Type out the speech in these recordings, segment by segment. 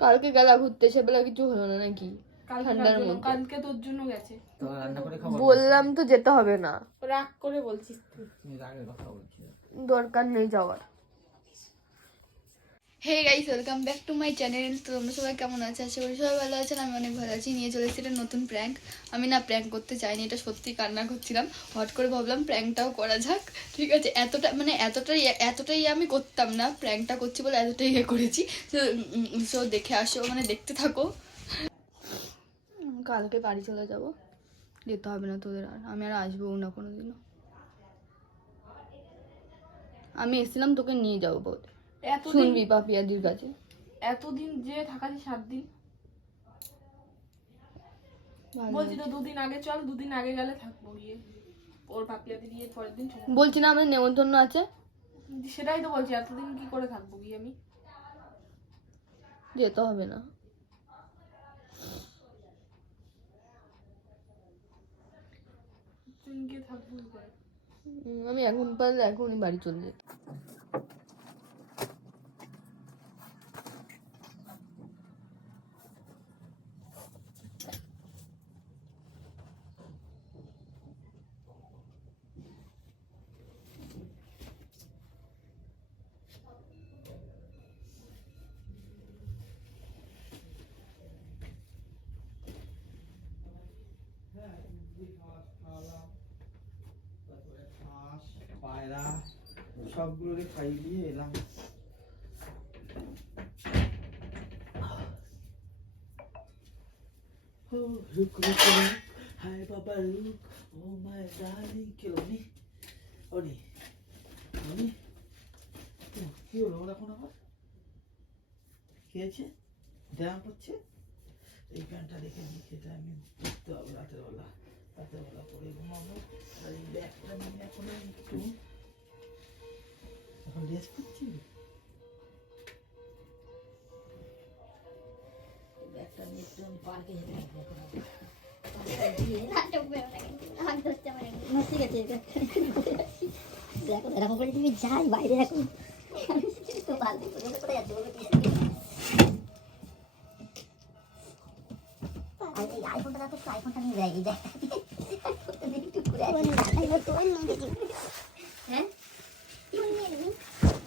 কালকে গেলা ঘুরতে, সেবেলা কিছু হলো না নাকি? ঠান্ডার মধ্যে কালকে তোর জন্য গেছে। তো রান্না করে খাবো। বললাম তো যেতে হবে না, রাগ করে বলছিস তুই। তুমি রাগের কথা বলছি। দরকার নেই যাওয়ার। Hey guys, welcome back to my channel. তো তোমরা সবাই কেমন আছো? আশা করি সবাই ভালো আছেন। আমি অনেক ভালো আছি। নিয়ে চলে এসেছি একটা নতুন প্র্যাঙ্ক। আমি না প্র্যাঙ্ক করতে চাইনি, এটা সত্যি কান্না করছিলাম। হট করে ভাবলাম প্র্যাঙ্কটাও করা যাক। ঠিক আছে, এতটাই আমি করতাম না, প্র্যাঙ্কটা করছি বলে এতটাই করেছি। তো দেখে আসো, মানে দেখতে থাকো। কালকে বাড়ি চলে যাব, যেতে হবে না তোদের আর। আমি আর আসবো না কোনোদিনও। আমি এসেছিলাম তোকে নিয়ে যাবো বোধ, শুনবি পাপিয়াদির কাছে। এতদিন যে থাকাছি 7 দিন, বলছি তো 2 দিন আগে চল, 2 দিন আগে গেলে থাকবো গিয়ে। ওর পাপিয়াদি দিয়ে পরের দিন চলে বলছি না আমাদের নেমন্তন্ন আছে। সেটাই তো বলছি, এতদিন কি করে থাকবো গিয়ে আমি? যেতে হবে না। তুই গিয়ে থাকবো কি করে? আমি এখন পারলে এখনই বাড়ি চলে যেত। পায়রা সবগুলোকে খাইয়ে দিয়ে এলাম। রুক রুক হাই বাবা রুক, ও মাই ডার্লিং। কে রনি? রনি রনি কি হলো ওর এখন আবার? কি হয়েছে? ব্যায়াম করছে? এই প্যান্টটা রেখে দিয়েছি, এটা আমি পরতে হবে রাতের বেলা পরে ঘুমাবো। আর এই ব্যাগটা নিয়ে এখন আমি একটু এখন রেস্ট করছি। ব্যাগটা নিয়ে একটু আমি পার্কে যেতে হবে এখন। এরকম করে তুমি যাই বাইরে এখন আইফোনটা দেখো, আইফোনটা নিয়ে যাই দেখ, একটু ঘুরে আসি। হ্যাঁ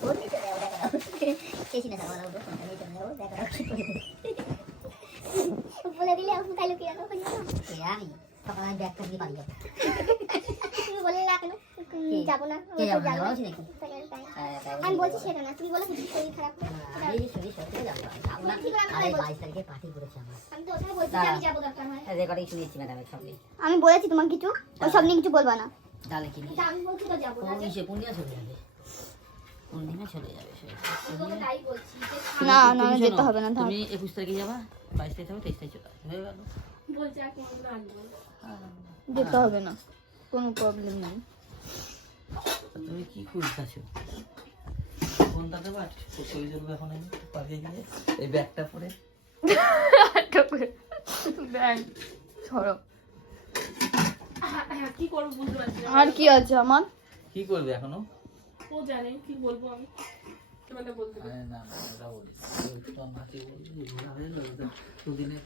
ওর নিচে যাবো, দেখা কেসি না যাবো, ফোনটা নিয়ে চলে যাবো, দেখা বলে দিলে কোথায় লুকিয়ে যাবো? আমি তখন আমি ব্যাগটা নিয়ে পালিয়ে যাবো। তুমি বলে না কেন যাবো না? আমি বলছি সেটা না, তুমি বলে শরীর খারাপ। শরীর সত্যি যাবো না, 22 তারিখে পার্টি করেছে আমার। আমি তো ওটাই বলছি আমি যাবো, দরকার হয়। রেকর্ডিং শুনেছি ম্যাডামের সঙ্গে। আমি বলেছি তোমাকে কিছু, ওই সব নিয়ে কিছু বলবা না। তাহলে কি আমি বলছি তো যাবো না। ওই সে পূর্ণিমা চলে যাবে, পূর্ণিমা চলে যাবে। না না যেতে হবে না। তুমি 21 তারিখে যাবা, 22 তারিখে যাবে, 23 তারিখে চলে আসবে, হয়ে গেল। বলছি আর কোনদিন আসবো না। যেতে হবে না, কোনো প্রবলেম নেই। তুমি কি খুঁজতেছো? ফোনটা দেবা, ছবি তুলবো এখন আমি পাঠিয়ে গিয়ে এই ব্যাগটা পরে। ব্যাগ ছড়ো। কি করবো বুঝতে পারছি না। আর কি আছে আমার? কি করবে এখনো? ও জানে কি বলবো আমি, তোমাকে বলতে পারি। আরে না ওটা বলিস, তো নাচি বলবি ঘোরা হয়ে গেল, দুদিনে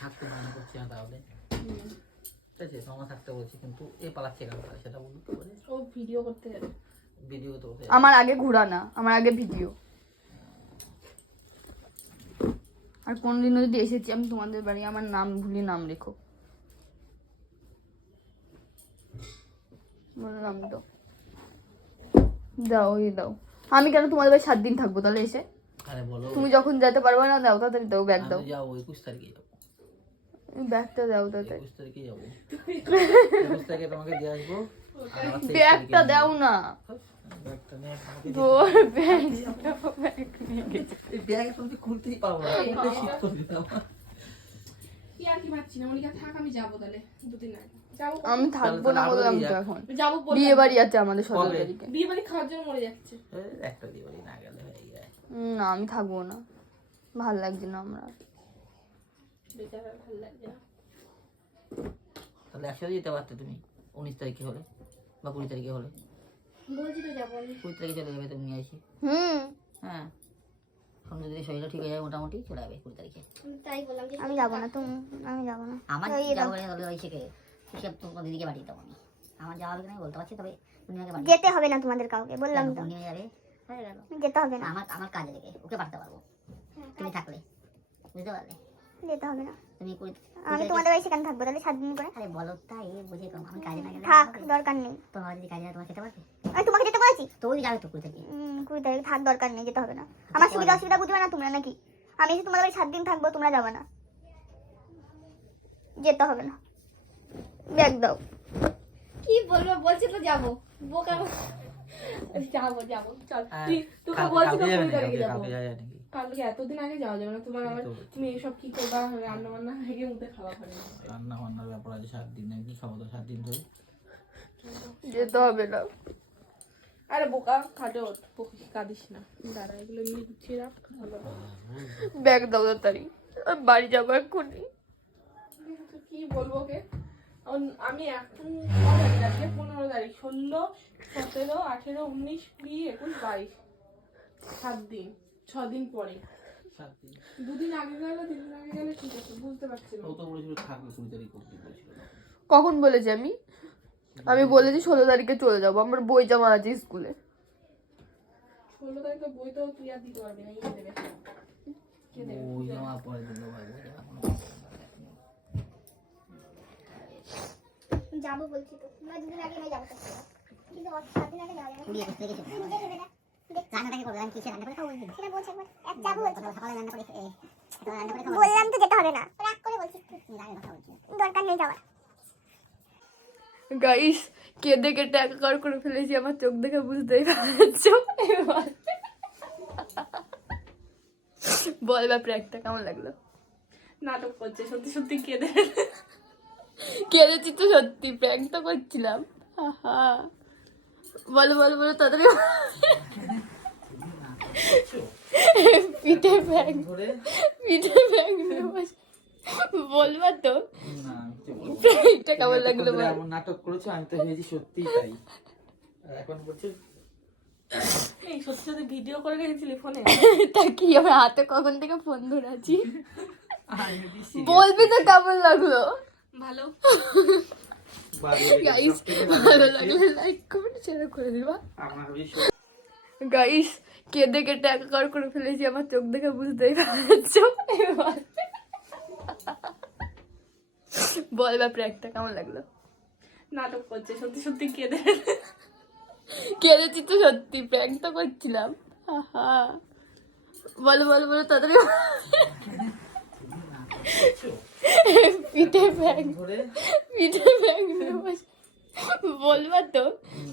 থাকতে মনে করছি না। তাহলে ঠিক আছে, তোমার থাকতে বলছি, কিন্তু এ পালাচ্ছে কেন সেটা বলতে পারে। ও ভিডিও করতে যাবে, ভিডিও তো আমার আগে ঘোরা না, আমার আগে ভিডিও। আর কোনদিনও যদি এসেছি আমি তোমাদের বাড়ি, আমার নাম ভুলি নাম রেখো, বললাম তো। দাও এই দাও। আমি কেন তোমাদের বাড়ি 7 দিন থাকবো তাহলে এসে? আরে বলো, তুমি যখন যেতে পারবে না, দাও তাড়াতাড়ি দাও, ব্যাগ দাও। যাও 21 তারিখে যাবো। ব্যাগটা দাও তাড়াতাড়ি। 21 তারিখে যাবো, 21 তারিখে তোমাকে দিয়ে আসবো। ব্যাগটা দাও না। ব্যাগটা নিয়ে তোর ব্যাগ নিয়ে গেছে। এই ব্যাগ তুমি খুলতেই পারবো না, খুলতে শীত করবে আমার। কি আর কি ভাবছি না, মনিকা থাক, আমি যাবো তাহলে 2 দিন আগে যাবো। আমি থাকবো না বললাম তো, এখন যাবো, বিয়ে বাড়ি আছে আমাদের 17 তারিখে। বিয়ে বাড়ি খাওয়ার জন্য মরে যাচ্ছে। একটা দিয়ে বাড়ি না গেলে হয়ে যায়। না আমি থাকবো না, ভাল লাগছে না আমরা। বেচারা ভালো লাগছে না। তাহলে একসাথে যেতে পারতে তুমি 19 তারিখে হলে বা 20 তারিখে হলে। বলছি তো যাবো আমি। 20 তারিখে চলে যাবে, তুমি নিয়ে আসি। হুম হ্যাঁ এখন যদি শরীরটা ঠিক হয়ে যায় মোটামুটি চলে যাবে 20 তারিখে। তাই বললাম যে আমি যাবো না, আমি যাবো না। আমার যাবো ওই থেকে হিসাব তোমার দিদিকে পাঠিয়ে দেবো আমি। আমার যাওয়া হবে কিনা আমি বলতে পারছি, তবে পূর্ণিমাকে পাঠিয়ে যেতে হবে না তোমাদের কাউকে, বললাম তো পূর্ণিমা যাবে হয়ে গেল। যেতে হবে না, আমার কাজে লেগে ওকে পাঠাতে পারবো তুমি থাকলে, বুঝতে পারলে? যেতে হবে না। তুমি আমি তোমাদের বাড়ি সেখানে থাকবো তাহলে 7 দিন করে। আরে বলো তাই বুঝে কম, আমি কাজে না গেলে থাক, দরকার নেই। তোমার যদি কাজে না তোমার খেতে পারবে, আমি তোমাকে যেতে বলেছি তো ওই যাবে তো 20 তারিখে। 20 তারিখ, থাক, দরকার নেই, যেতে হবে না। আমার সুবিধা অসুবিধা বুঝবে না তোমরা নাকি? আমি এসে তোমাদের বাড়ি 7 দিন থাকবো, তোমরা যাবে না, যেতে হবে না। ব্যাগ দাও। কি বলবো, বলছি তো যাবো, বোকা। যাবো চল, হ্যাঁ, তোকে কালকে বলছি তো যাবে 20 নাকি? তারিখে যাবো। কালকে যাবে নাকি? কালকে এতদিন আগে যাওয়া যাবে না, তোমার আবার তুমি এসব কি করবা, রান্না বান্না হেগে মুখে খাওয়া খাবে না। রান্না বান্নার ব্যাপার আছে 7 দিন, একদিন সপ্তাহ 7 দিন ধরে। যেতে হবে না। আরে বোকা, খাটে ওঠ, কাঁদিস না, দাঁড়া এগুলো নিয়ে গুছিয়ে রাখ, ভালো ব্যাগ দাও তাড়াতাড়ি, আমি বাড়ি যাবো এক্ষুনি। কি বলবো ওকে? আমি এখন 15 তারিখ, 16, 17, 18, 19, 20, 21, 22, 7 দিন, 6 দিন পরে। 7 দিন। 2 দিন আগে গেলে 3 দিন আগে গেলে ঠিক আছে, বুঝতে পারছি না। ও তো বলেছিল থাকবে 20 তারিখ অবধি বলেছিল। কখন বলেছি আমি বলেছি 16 তারিখে চলে যাবো, আমার বই জমা আছে স্কুলে। 16 তারিখে বই তো তুই আর দিতে পারবি না, ইয়ে দেবে। কে দেবে? ওই জামা পরে দিল ভাই, ওই জামা কোনো যাবো বলছি তো, আমরা 2 দিন আগে আমি যাবো, কিন্তু 7 দিন আগে যাওয়া যাবে 20 21 তারিখে চলে যাবে। রান্নাটাকে করবে, আমি কিসে রান্না করে খাবো বলবি? সেটা বলছি একবার, যাবো বলছি। সকালে রান্না করে রান্না করে খাবো। বললাম তো যেতে হবে না, রাগ করে বলছি, রাগে কথা বলছি। দরকার নেই যাওয়ার। গাইস, কেঁদে কেটে একাকার করে ফেলেছি, আমার চোখ দেখে বুঝতেই পারছো। এবার বল বা প্র্যাঙ্কটা কেমন লাগলো? নাটক করছে, সত্যি সত্যি কেঁদে। কেঁদেছি তো সত্যি, প্র্যাঙ্ক তো করছিলাম। আহা, বলো বলো বলো তাড়াতাড়ি। পিঠে প্র্যাঙ্ক, ধরে পিঠে প্র্যাঙ্ক বলবা তো না কিছু বলবো না। প্র্যাঙ্কটা কেমন লাগলো তোমরা বল। এমন নাটক করেছো, আমি তো ভেবেছি সত্যিই তাই। আর এখন বলছে এই সত্যি সত্যি ভিডিও করে রেখেছিলি ফোনে? তা কি, আমার হাতে কখন থেকে ফোন ধরে আছি। আমি দিছি বলবি তো কেমন লাগলো। ভালো। গাইস, ভালো লাগলে লাইক কমেন্ট শেয়ার করে দিবা। আমার গাইস, কেঁদে কেটে একাকার করে ফেলেছি, আমার চোখ দেখে বুঝতেই পারছো। এবার বল বা প্র্যাঙ্কটা কেমন লাগলো? নাটক করছে, সত্যি সত্যি কেঁদে। কেঁদেছি তো সত্যি, প্র্যাঙ্ক তো করছিলাম। আহা, বলো বলো বলো তাড়াতাড়ি। পিঠে প্র্যাঙ্ক, ধরে পিঠে প্র্যাঙ্ক বলবা তো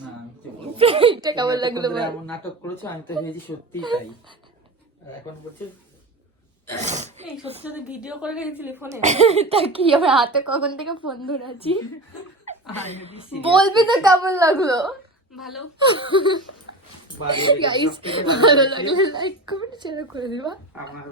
না কিছু বলবো না। প্র্যাঙ্কটা কেমন লাগলো তোমরা বল। এমন নাটক করেছো, আমি তো ভেবেছি সত্যিই তাই। আর এখন বলছে এই সত্যি সত্যি ভিডিও করে রেখেছিলি ফোনে? তা কি, আমার হাতে কখন থেকে ফোন ধরে আছি। আমি দিছি বলবি তো কেমন লাগলো। ভালো। গাইস, ভালো লাগলে লাইক কমেন্ট শেয়ার করে দিবা। আমার